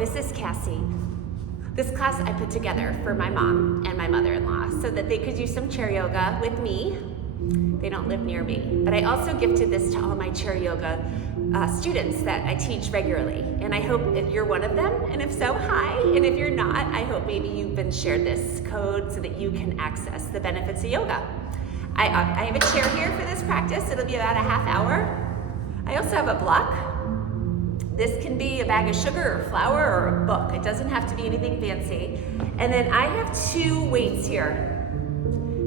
this is Cassie. This class I put together for my mom and my mother-in-law so that they could do some chair yoga with me. They don't live near me, but I also gifted this to all my chair yoga students that I teach regularly. And I hope that you're one of them, and if so, hi. And if you're not, I hope maybe you've been shared this code so that you can access the benefits of yoga. I have a chair here for this practice. It'll be about a half hour. I also have a block. This can be a bag of sugar or flour or a book. It doesn't have to be anything fancy. And then I have 2 weights here.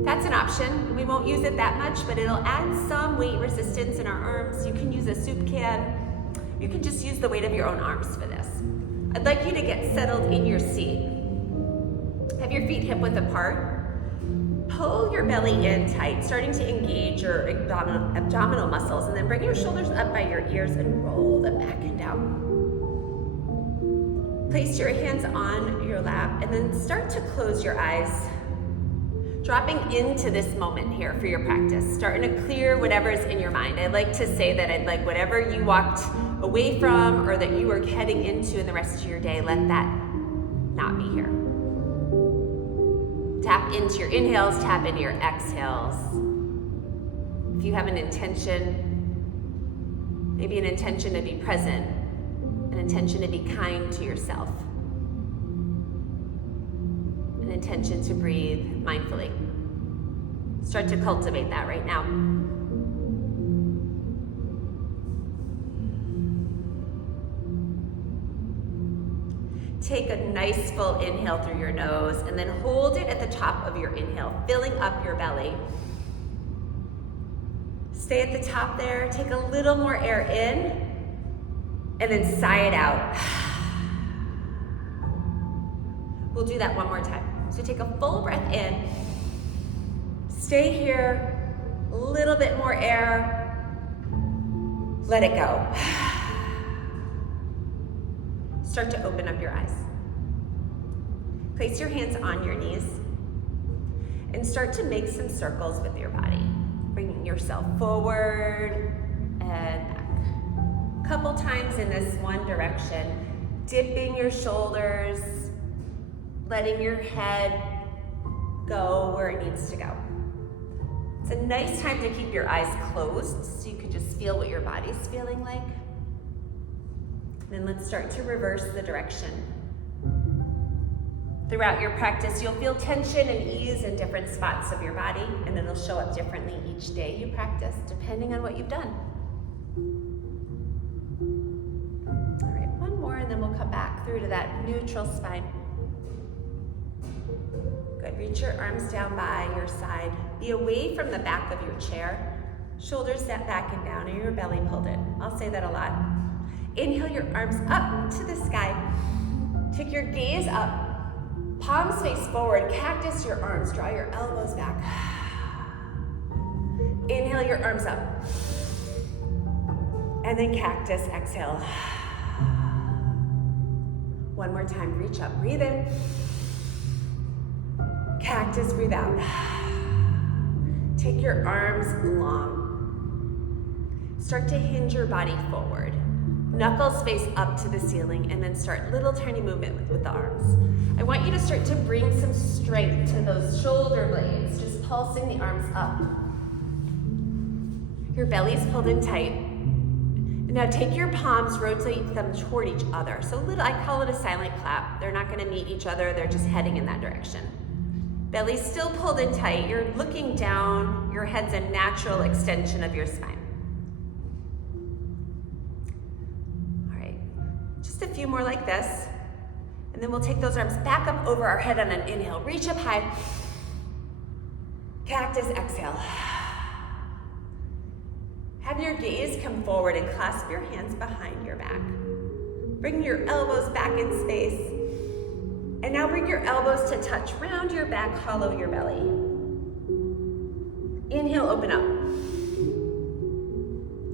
That's an option. We won't use it that much, but it'll add some weight resistance in our arms. You can use a soup can. You can just use the weight of your own arms for this. I'd like you to get settled in your seat. Have your feet hip width apart. Pull your belly in tight, starting to engage your abdominal muscles, and then bring your shoulders up by your ears and roll them back and down. Place your hands on your lap and then start to close your eyes, dropping into this moment here for your practice, starting to clear whatever's in your mind. I like to say that I'd like whatever you walked away from or that you are heading into in the rest of your day, let that not be here. Tap into your inhales, tap into your exhales. If you have an intention, maybe an intention to be present, an intention to be kind to yourself, an intention to breathe mindfully. Start to cultivate that right now. Take a nice full inhale through your nose and then hold it at the top of your inhale, filling up your belly. Stay at the top there, take a little more air in, and then sigh it out. We'll do that one more time. So take a full breath in, stay here, a little bit more air, let it go. Start to open up your eyes. Place your hands on your knees and start to make some circles with your body, bringing yourself forward and back. A couple times in this one direction, dipping your shoulders, letting your head go where it needs to go. It's a nice time to keep your eyes closed so you can just feel what your body's feeling like. Then let's start to reverse the direction. Throughout your practice, you'll feel tension and ease in different spots of your body, and it'll show up differently each day you practice, depending on what you've done. All right, one more, and then we'll come back through to that neutral spine. Good, reach your arms down by your side. Be away from the back of your chair. Shoulders set back and down, and your belly pulled in. I'll say that a lot. Inhale your arms up to the sky. Take your gaze up. Palms face forward. Cactus your arms. Draw your elbows back. Inhale your arms up. And then cactus, exhale. One more time, reach up, breathe in. Cactus, breathe out. Take your arms long. Start to hinge your body forward. Knuckles face up to the ceiling, and then start little tiny movement with the arms. I want you to start to bring some strength to those shoulder blades, just pulsing the arms up. Your belly's pulled in tight. And now take your palms, rotate them toward each other. So I call it a silent clap. They're not gonna meet each other, they're just heading in that direction. Belly's still pulled in tight. You're looking down. Your head's a natural extension of your spine. A few more like this, and then we'll take those arms back up over our head on an inhale. Reach up high. Cactus, exhale. Have your gaze come forward and clasp your hands behind your back. Bring your elbows back in space. And now bring your elbows to touch. Round your back, hollow your belly. Inhale, open up.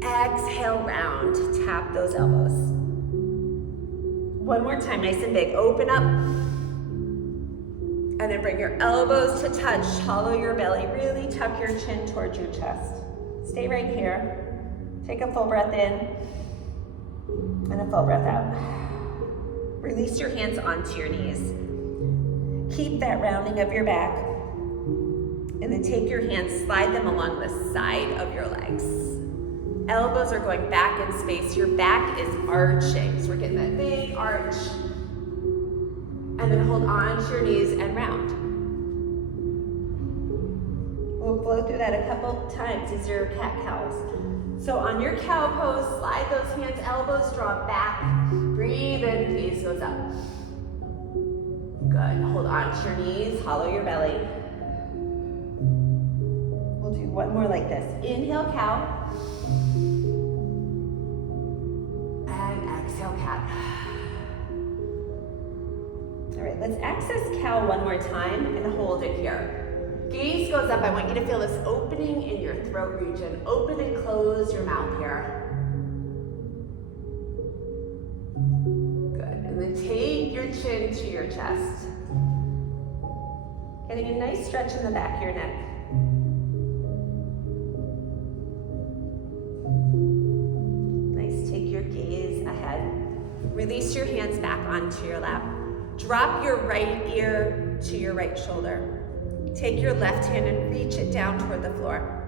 Exhale, round. Tap those elbows. One more time, nice and big. Open up. And then bring your elbows to touch. Hollow your belly. Really tuck your chin towards your chest. Stay right here. Take a full breath in and a full breath out. Release your hands onto your knees. Keep that rounding of your back. And then take your hands, slide them along the side of your legs. Elbows are going back in space. Your back is arching. So we're getting that big arch. And then hold on to your knees and round. We'll flow through that a couple times. These are cat-cows. So on your cow pose, slide those hands, elbows draw back. Breathe in, gaze goes up. Good. Hold on to your knees, hollow your belly. We'll do one more like this. Inhale, cow. And exhale, cat. All right, let's access cow one more time and hold it here. Gaze goes up. I want you to feel this opening in your throat region. Open and close your mouth here. Good. And then take your chin to your chest. Getting a nice stretch in the back of your neck. Nice. Take your gaze ahead. Release your hands back onto your lap. Drop your right ear to your right shoulder. Take your left hand and reach it down toward the floor.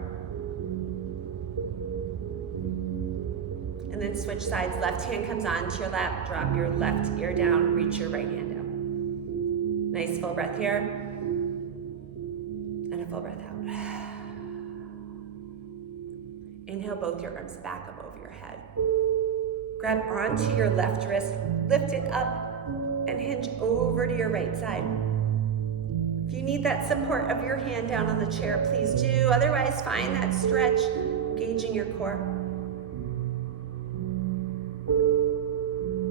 And then switch sides. Left hand comes onto your lap. Drop your left ear down. Reach your right hand down. Nice full breath here. And a full breath out. Inhale both your arms back up over your head. Grab onto your left wrist. Lift it up and hinge over to your right side. If you need that support of your hand down on the chair, please do. Otherwise, find that stretch, engaging your core.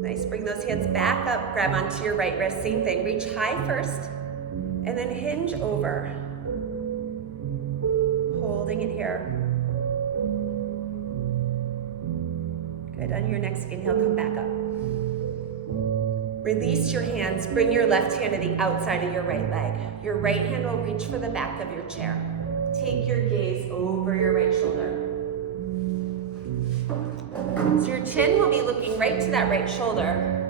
Nice, bring those hands back up, grab onto your right wrist, same thing. Reach high first, and then hinge over. Holding it here. Good, on your next inhale, come back up. Release your hands, bring your left hand to the outside of your right leg. Your right hand will reach for the back of your chair. Take your gaze over your right shoulder. So your chin will be looking right to that right shoulder.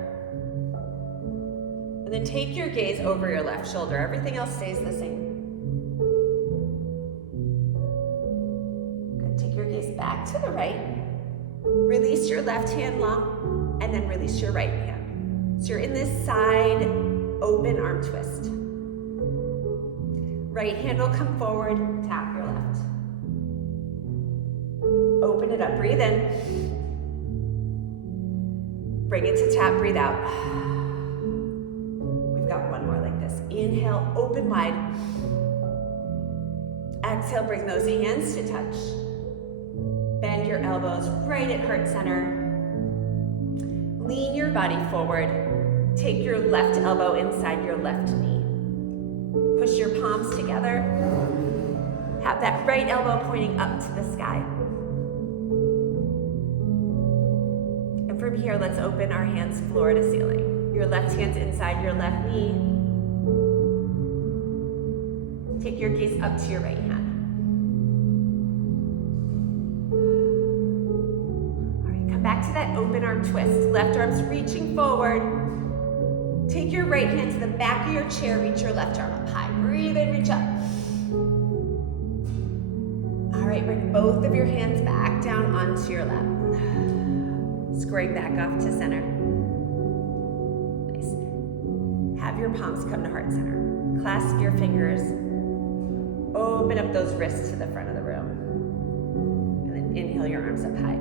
And then take your gaze over your left shoulder. Everything else stays the same. Good, take your gaze back to the right. Release your left hand long, and then release your right hand. So you're in this side open arm twist. Right hand will come forward, tap your left. Open it up, breathe in. Bring it to tap, breathe out. We've got one more like this. Inhale, open wide. Exhale, bring those hands to touch. Bend your elbows right at heart center. Lean your body forward. Take your left elbow inside your left knee. Push your palms together. Have that right elbow pointing up to the sky. And from here, let's open our hands floor to ceiling. Your left hand's inside your left knee. Take your gaze up to your right hand. Back to that open arm twist. Left arm's reaching forward. Take your right hand to the back of your chair. Reach your left arm up high. Breathe in, reach up. All right, bring both of your hands back down onto your lap. Squaring back off to center. Nice. Have your palms come to heart center. Clasp your fingers. Open up those wrists to the front of the room. And then inhale your arms up high.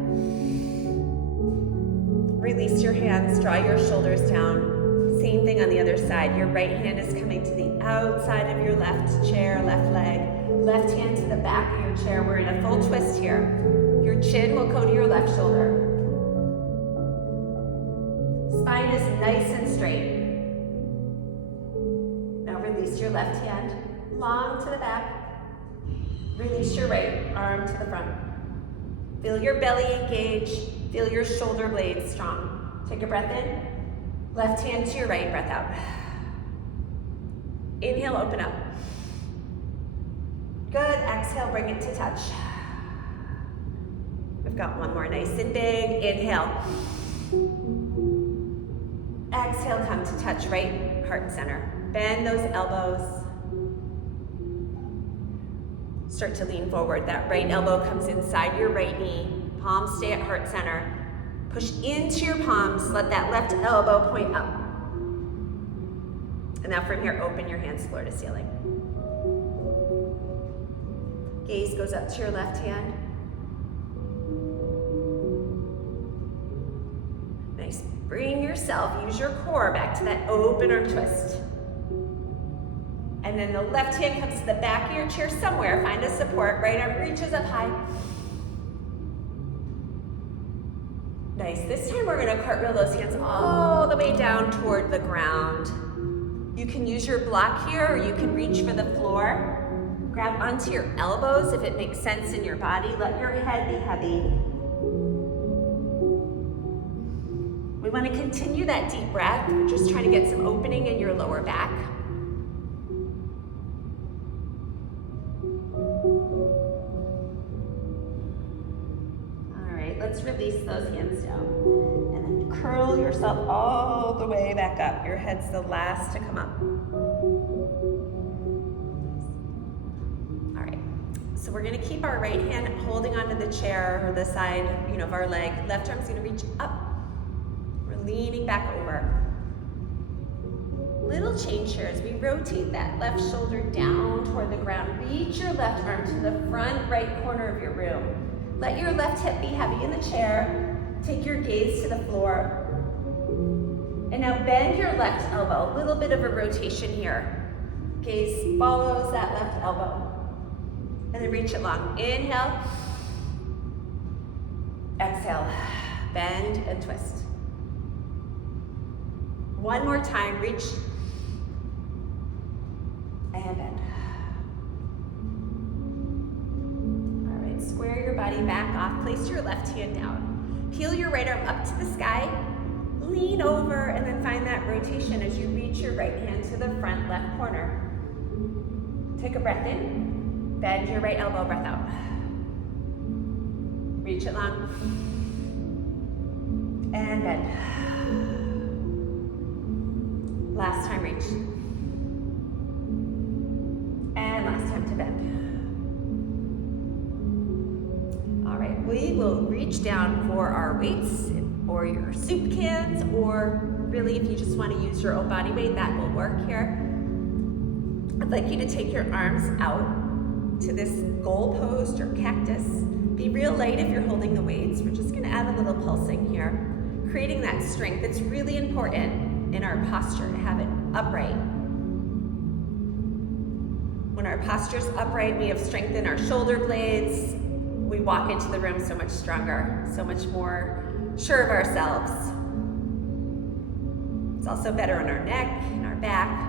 Release your hands, draw your shoulders down. Same thing on the other side. Your right hand is coming to the outside of your left chair, left leg. Left hand to the back of your chair. We're in a full twist here. Your chin will go to your left shoulder. Spine is nice and straight. Now release your left hand, long to the back. Release your right arm to the front. Feel your belly engage. Feel your shoulder blades strong. Take a breath in. Left hand to your right, breath out. Inhale, open up. Good, exhale, bring it to touch. We've got one more, nice and big. Inhale. Exhale. exhale, come to touch right heart center. Bend those elbows. Start to lean forward. That right elbow comes inside your right knee. Palms stay at heart center. Push into your palms. Let that left elbow point up. And now from here, open your hands floor to ceiling. Gaze goes up to your left hand. Nice. Bring yourself, use your core back to that open arm twist. And then the left hand comes to the back of your chair somewhere. Find a support. Right arm reaches up high. Nice. This time we're going to cartwheel those hands all the way down toward the ground. You can use your block here, or you can reach for the floor. Grab onto your elbows if it makes sense in your body. Let your head be heavy. We want to continue that deep breath. We're just trying to get some opening in your lower back. All right, let's release those hands down. And then curl yourself all the way back up. Your head's the last to come up. So we're gonna keep our right hand holding onto the chair or the side, of our leg. Left arm's gonna reach up. We're leaning back over. Little change here as we rotate that left shoulder down toward the ground. Reach your left arm to the front right corner of your room. Let your left hip be heavy in the chair. Take your gaze to the floor. And now bend your left elbow. A little bit of a rotation here. Gaze follows that left elbow. And then reach it long. Inhale. Exhale. Bend and twist. One more time. Reach. And bend. All right. Square your body back off. Place your left hand down. Peel your right arm up to the sky. Lean over and then find that rotation as you reach your right hand to the front left corner. Take a breath in. Bend your right elbow, breath out. Reach it long. And bend. Last time, reach. And last time to bend. All right, we will reach down for our weights or your soup cans, or really if you just want to use your own body weight, that will work here. I'd like you to take your arms out to this goal post or cactus. Be real light if you're holding the weights. We're just gonna add a little pulsing here. Creating that strength. It's really important in our posture to have it upright. When our posture's upright, we have strength in our shoulder blades. We walk into the room so much stronger, so much more sure of ourselves. It's also better on our neck and our back.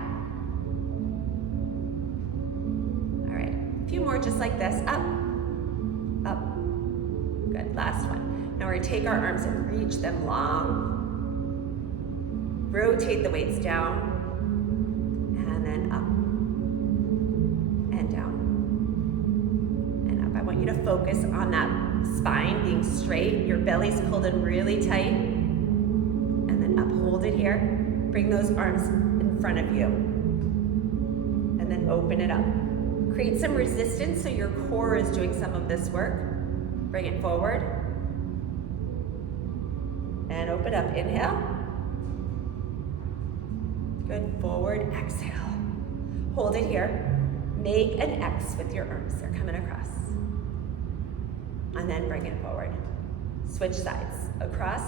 Few more just like this, up, up, good, last one. Now we're gonna take our arms and reach them long, rotate the weights down, and then up, and down, and up. I want you to focus on that spine being straight, your belly's pulled in really tight, and then up, hold it here, bring those arms in front of you, and then open it up. Create some resistance so your core is doing some of this work. Bring it forward. And open up, inhale. Good, forward, exhale. Hold it here. Make an X with your arms, they're coming across. And then bring it forward. Switch sides, across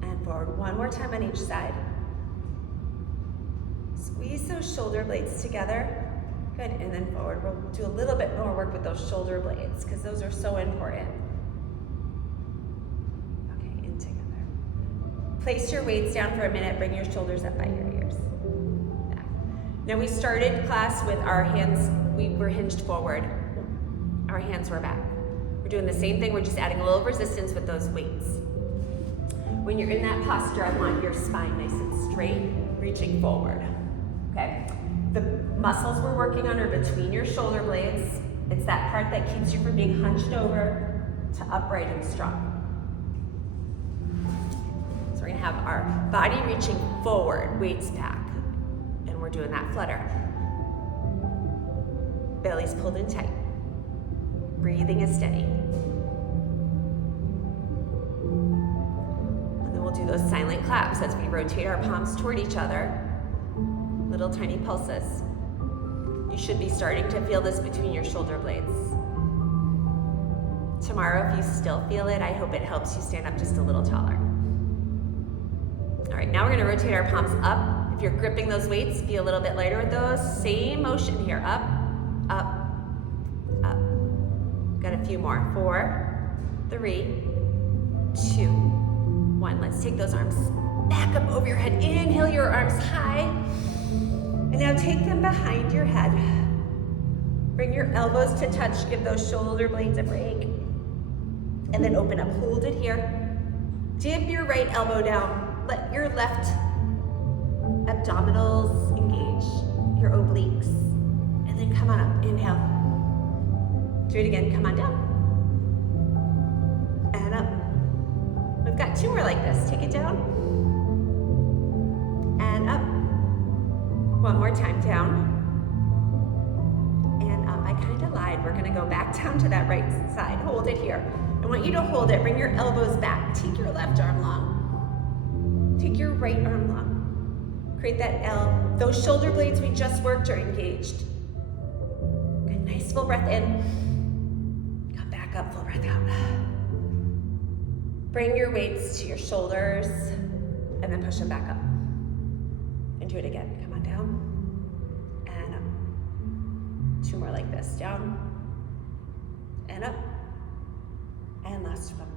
and forward. One more time on each side. Squeeze those shoulder blades together. Good, and then forward. We'll do a little bit more work with those shoulder blades because those are so important. Okay, in together. Place your weights down for a minute. Bring your shoulders up by your ears. Back. Now we started class with our hands, we were hinged forward. Our hands were back. We're doing the same thing. We're just adding a little resistance with those weights. When you're in that posture, I want your spine nice and straight, reaching forward. Okay, the muscles we're working on are between your shoulder blades. It's that part that keeps you from being hunched over to upright and strong. So we're gonna have our body reaching forward, weights back. And we're doing that flutter. Belly's pulled in tight. Breathing is steady. And then we'll do those silent claps as we rotate our palms toward each other. Little tiny pulses. You should be starting to feel this between your shoulder blades. Tomorrow, if you still feel it, I hope it helps you stand up just a little taller. All right, now we're gonna rotate our palms up. If you're gripping those weights, be a little bit lighter with those. Same motion here, up, up, up. Got a few more. 4, 3, 2, 1. Let's take those arms back up over your head. Inhale your arms high. And now take them behind your head. Bring your elbows to touch. Give those shoulder blades a break. And then open up. Hold it here. Dip your right elbow down. Let your left abdominals engage, your obliques. And then come on up. Inhale. Do it again. Come on down. And up. We've got 2 more like this. Take it down. And up. 1 more time. Down. And up. I kind of lied. We're going to go back down to that right side. Hold it here. I want you to hold it. Bring your elbows back. Take your left arm long. Take your right arm long. Create that L. Those shoulder blades we just worked are engaged. Good. Nice full breath in. Come back up. Full breath out. Bring your weights to your shoulders and then push them back up. And do it again. Come on down. And up. 2 more like this. Down. And up. And last one.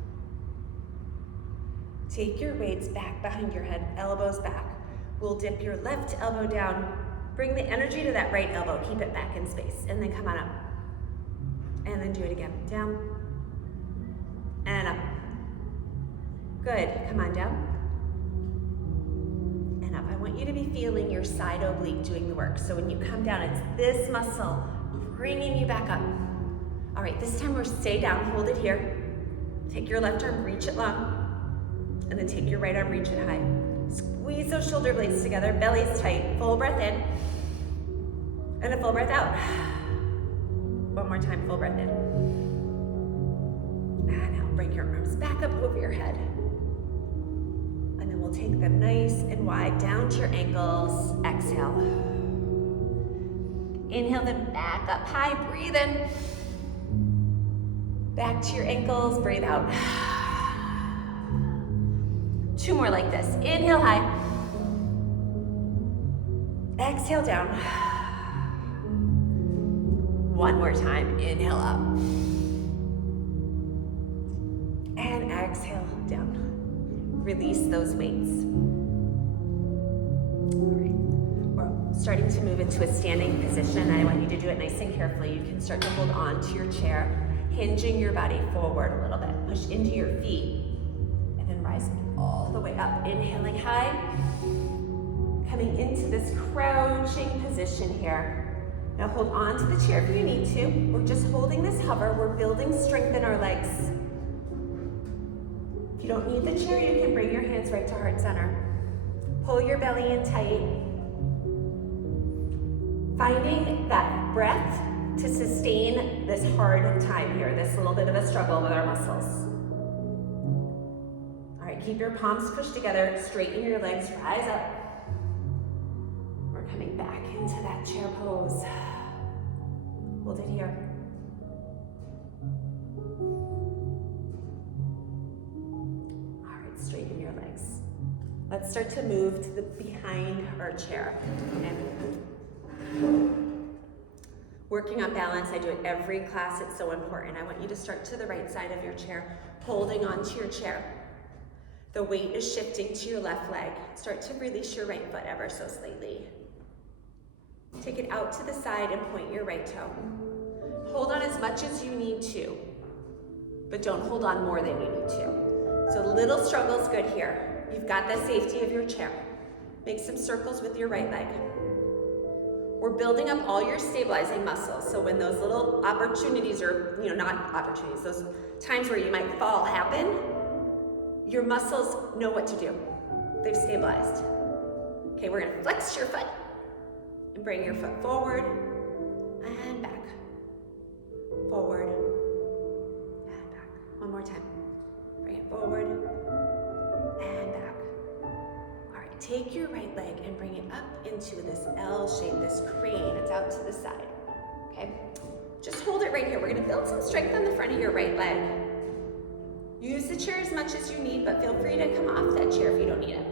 Take your weights back behind your head, elbows back. We'll dip your left elbow down. Bring the energy to that right elbow. Keep it back in space. And then come on up. And then do it again. Down. And up. Good. Come on down. And up. I want you to be feeling your side oblique doing the work. So when you come down, it's this muscle bringing you back up. All right, this time we're stay down. Hold it here. Take your left arm, reach it long. And then take your right arm, reach it high. Squeeze those shoulder blades together, belly's tight. Full breath in. And a full breath out. 1 more time, full breath in. And now bring your arms back up over your head. And then we'll take them nice and wide down to your ankles. Exhale. Inhale them back up high, breathe in. Back to your ankles, breathe out. 2 more like this. Inhale high. Exhale down. 1 more time. Inhale up. And exhale down. Release those weights. All right. We're starting to move into a standing position. I want you to do it nice and carefully. You can start to hold on to your chair, hinging your body forward a little bit. Push into your feet. And then rise all the way up. Inhaling high. Coming into this crouching position here. Now hold on to the chair if you need to. We're just holding this hover. We're building strength in our legs. If you don't need the chair, you can bring your hands right to heart center. Pull your belly in tight. Finding that breath to sustain this hard time here, this little bit of a struggle with our muscles. All right, keep your palms pushed together, straighten your legs, rise up. We're coming back into that chair pose. Hold it here. All right, straighten your legs. Let's start to move to the behind our chair. And working on balance, I do it every class, it's so important. I want you to start to the right side of your chair, holding onto your chair. The weight is shifting to your left leg. Start to release your right foot ever so slightly. Take it out to the side and point your right toe. Hold on as much as you need to, but don't hold on more than you need to. So little struggle's good here. You've got the safety of your chair. Make some circles with your right leg. We're building up all your stabilizing muscles. So when those little opportunities, or not opportunities, those times where you might fall happen, your muscles know what to do. They've stabilized. Okay, we're gonna flex your foot and bring your foot forward and back. Forward and back. One more time. Bring it forward and back. All right, take your right leg and bring it up into this L shape, this crane. It's out to the side, okay? Just hold it right here. We're gonna build some strength on the front of your right leg. Use the chair as much as you need, but feel free to come off that chair if you don't need it.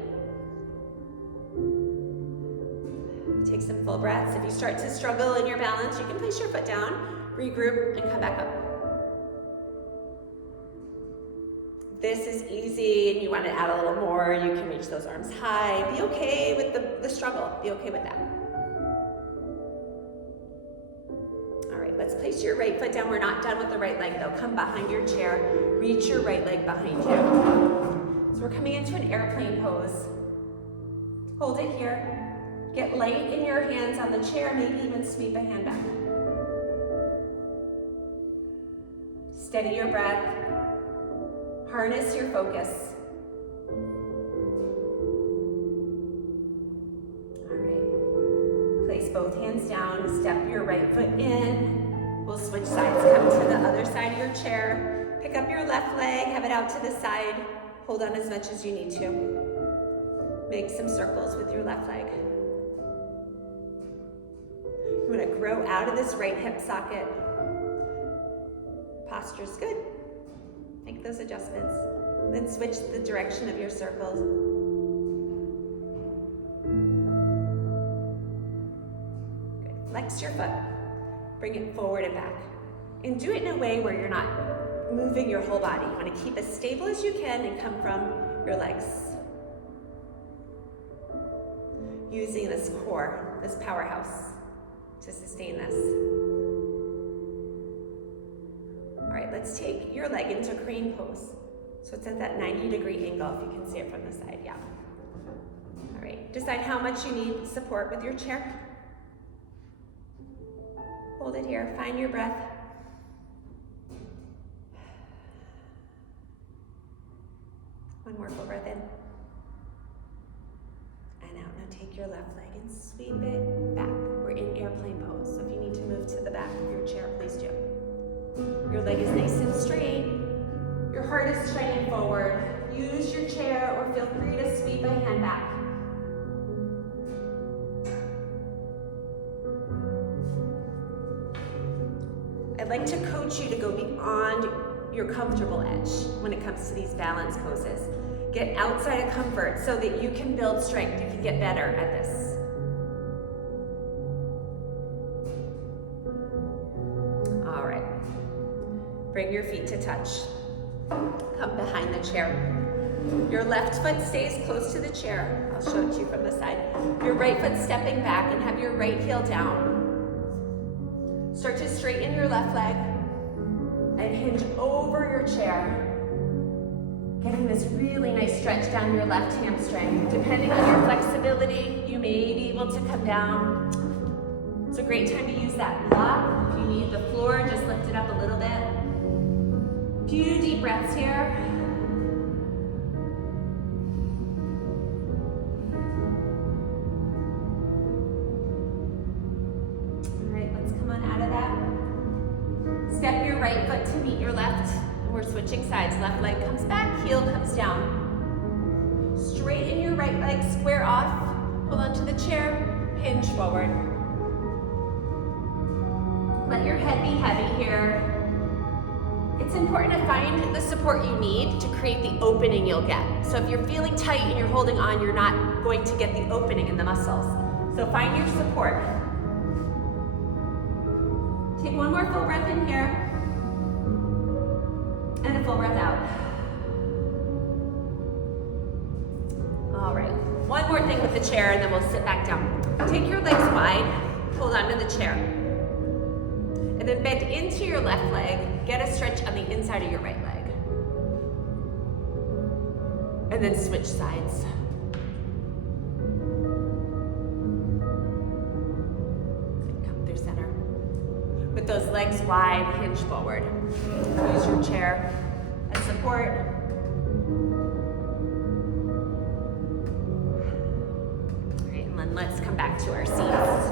Take some full breaths. If you start to struggle in your balance, you can place your foot down, regroup, and come back up. This is easy and you want to add a little more, you can reach those arms high. Be okay with the struggle. Be okay with that. All right, let's place your right foot down. We're not done with the right leg though. Come behind your chair. Reach your right leg behind you. So we're coming into an airplane pose. Hold it here. Get light in your hands on the chair, maybe even sweep a hand back. Steady your breath. Harness your focus. All right. Place both hands down, step your right foot in. We'll switch sides, come to the other side of your chair. Pick up your left leg, have it out to the side. Hold on as much as you need to. Make some circles with your left leg. You want to grow out of this right hip socket. Posture's good. Make those adjustments. Then switch the direction of your circles. Good. Flex your foot. Bring it forward and back. And do it in a way where you're not moving your whole body. You want to keep as stable as you can and come from your legs. Using this core, this powerhouse, to sustain this. All right, let's take your leg into crane pose. So it's at that 90-degree angle, if you can see it from the side, yeah. All right, decide how much you need support with your chair. Hold it here, find your breath. One more full breath in. And out. Now take your left leg and sweep it back. We're in airplane pose, so if you need to move to the back of your chair, please do. Your leg is nice and straight. Your heart is shining forward. Use your chair or feel free to sweep a hand back. I'd like to coach you to go beyond your comfortable edge when it comes to these balance poses. Get outside of comfort so that you can build strength. You can get better at this. All right. Bring your feet to touch. Come behind the chair. Your left foot stays close to the chair. I'll show it to you from the side. Your right foot stepping back and have your right heel down. Start to straighten your left leg and hinge over your chair. Getting this really nice stretch down your left hamstring. Depending on your flexibility, you may be able to come down. It's a great time to use that block. If you need the floor, just lift it up a little bit. Few deep breaths here. All right, let's come on out of that. Step your right foot to meet your left. We're switching sides. Left leg comes back, heel comes down. Straighten your right leg, square off. Hold on to the chair, hinge forward. Let your head be heavy here. It's important to find the support you need to create the opening you'll get. So if you're feeling tight and you're holding on, you're not going to get the opening in the muscles. So find your support. Take one more full breath in here. And a full breath out. All right, one more thing with the chair and then we'll sit back down. Take your legs wide, hold on to the chair. And then bend into your left leg, get a stretch on the inside of your right leg. And then switch sides. Come through center. With those legs wide, hinge forward. Use your chair as support. And let's come back to our seats.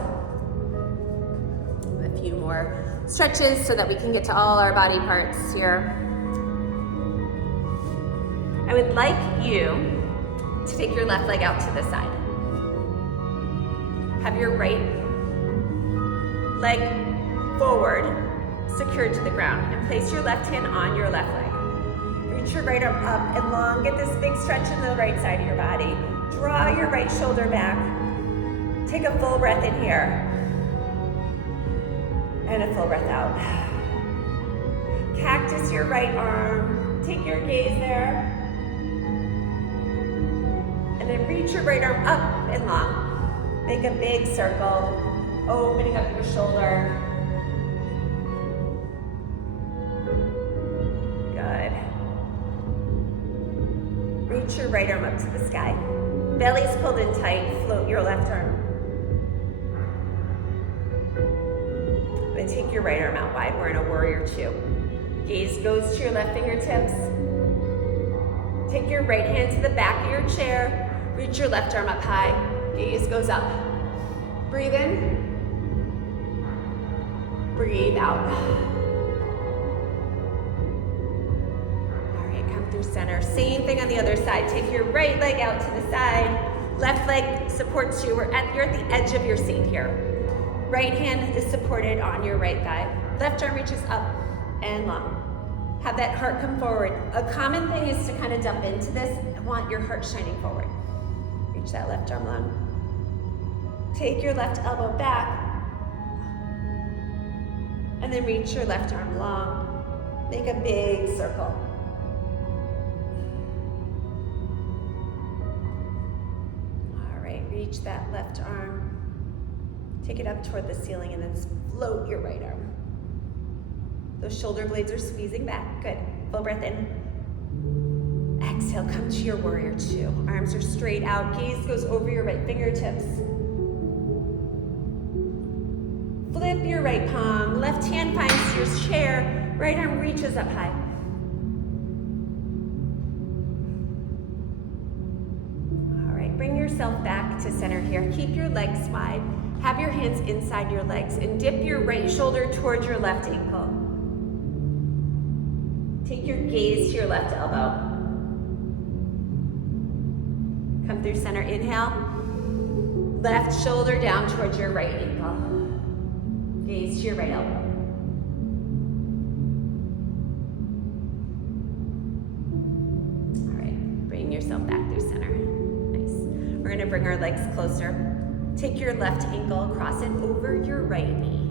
A few more stretches so that we can get to all our body parts here. I would like you to take your left leg out to the side. Have your right leg forward, secured to the ground, and place your left hand on your left leg. Reach your right arm up and long. Get this big stretch in the right side of your body. Draw your right shoulder back. Take a full breath in here. And a full breath out. Cactus your right arm. Take your gaze there. And then reach your right arm up and long. Make a big circle, opening up your shoulder. Good. Reach your right arm up to the sky. Belly's pulled in tight, float your left arm. Then take your right arm out wide. We're in a warrior two. Gaze goes to your left fingertips. Take your right hand to the back of your chair. Reach your left arm up high. Gaze goes up. Breathe in. Breathe out. All right, come through center. Same thing on the other side. Take your right leg out to the side. Left leg supports you. You're at the edge of your seat here. Right hand is supported on your right thigh. Left arm reaches up and long. Have that heart come forward. A common thing is to kind of dump into this. I want your heart shining forward. Reach that left arm long. Take your left elbow back. And then reach your left arm long. Make a big circle. All right, reach that left arm. Take it up toward the ceiling and then float your right arm. Those shoulder blades are squeezing back. Good. Full breath in. Exhale, come to your warrior two. Arms are straight out. Gaze goes over your right fingertips. Flip your right palm. Left hand finds your chair. Right arm reaches up high. All right, bring yourself back to center here. Keep your legs wide. Have your hands inside your legs and dip your right shoulder towards your left ankle. Take your gaze to your left elbow. Come through center, inhale. Left shoulder down towards your right ankle. Gaze to your right elbow. All right, bring yourself back through center. Nice. We're gonna bring our legs closer. Take your left ankle, cross it over your right knee.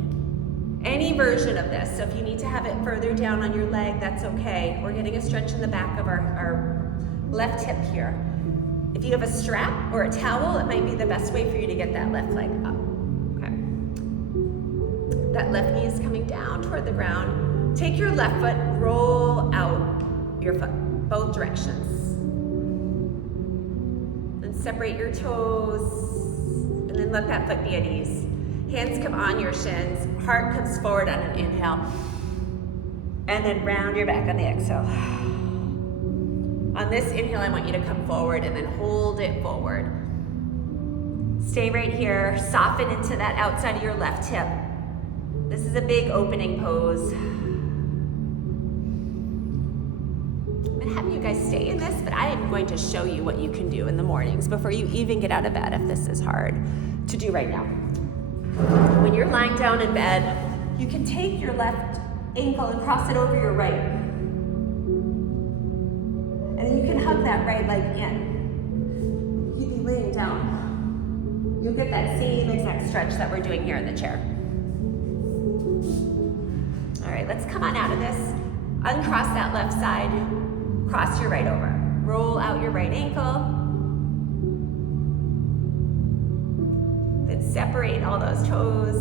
Any version of this, so if you need to have it further down on your leg, that's okay. We're getting a stretch in the back of our left hip here. If you have a strap or a towel, it might be the best way for you to get that left leg up. Okay. That left knee is coming down toward the ground. Take your left foot, roll out your foot, both directions. Then separate your toes. And then let that foot be at ease. Hands come on your shins. Heart comes forward on an inhale. And then round your back on the exhale. On this inhale, I want you to come forward and then hold it forward. Stay right here. Soften into that outside of your left hip. This is a big opening pose. I'm gonna have you guys stay in this, but I am going to show you what you can do in the mornings before you even get out of bed if this is hard to do right now. When you're lying down in bed, you can take your left ankle and cross it over your right. And then you can hug that right leg in. You'd be laying down. You'll get that same exact stretch that we're doing here in the chair. All right, let's come on out of this. Uncross that left side. Cross your right over. Roll out your right ankle. Then separate all those toes.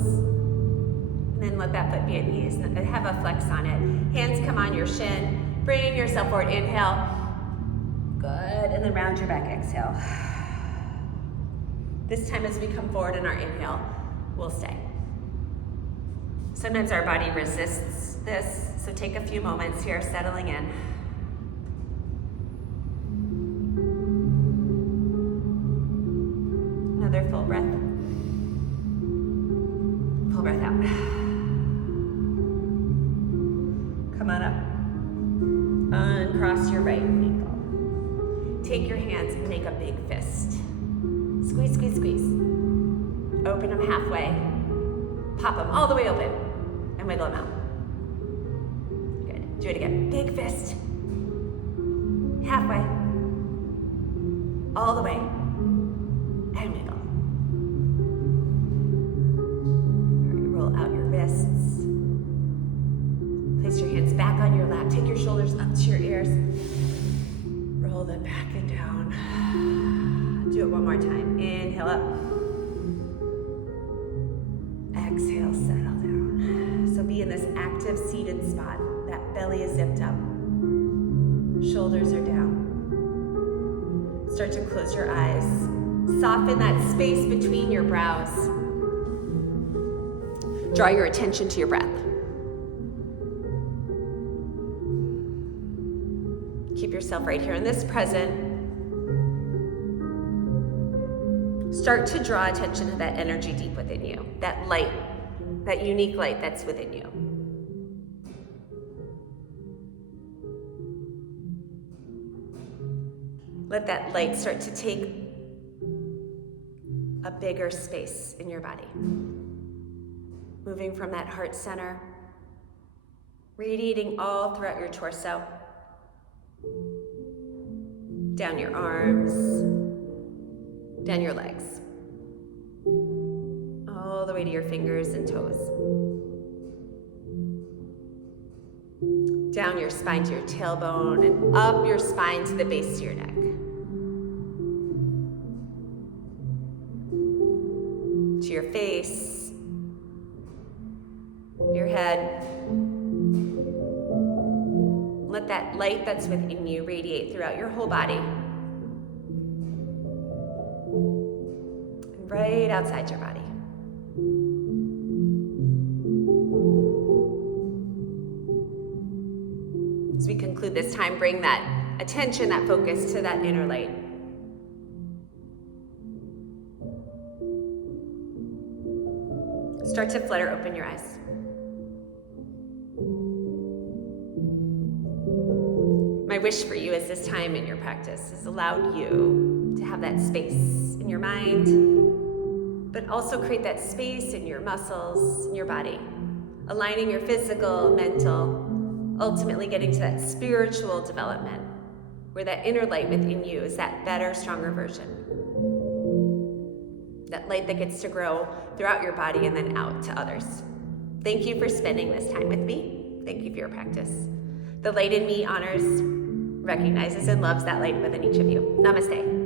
And then let that foot be at ease. And have a flex on it. Hands come on your shin. Bring yourself forward. Inhale. Good. And then round your back. Exhale. This time as we come forward in our inhale, we'll stay. Sometimes our body resists this, so take a few moments here, settling in. Another full breath. take your hands and make a big fist. Squeeze, squeeze, squeeze. Open them halfway. Pop them all the way open and wiggle them out. Good. Do it again. Big fist. Halfway. All the way. And wiggle. All right, roll out your wrists. Place your hands back on your lap. Take your shoulders up to your ears. Roll them back and down. Do it one more time. Inhale up. Exhale, settle down. So be in this active seated spot. That belly is zipped up. Shoulders are down. Start to close your eyes. Soften that space between your brows. Draw your attention to your breath. Keep yourself right here in this present. Start to draw attention to that energy deep within you, that light, that unique light that's within you. Let that light start to take a bigger space in your body. Moving from that heart center, radiating all throughout your torso, down your arms, down your legs, all the way to your fingers and toes, down your spine to your tailbone, and up your spine to the base of your neck. To your face, your head. Let that light that's within you radiate throughout your whole body. And right outside your body. As we conclude this time, bring that attention, that focus to that inner light. Start to flutter open your eyes. My wish for you is this time in your practice has allowed you to have that space in your mind, but also create that space in your muscles, in your body, aligning your physical, mental, ultimately getting to that spiritual development, where that inner light within you is that better, stronger version. That light that gets to grow throughout your body and then out to others. Thank you for spending this time with me. Thank you for your practice. The light in me honors, recognizes, and loves that light within each of you. Namaste.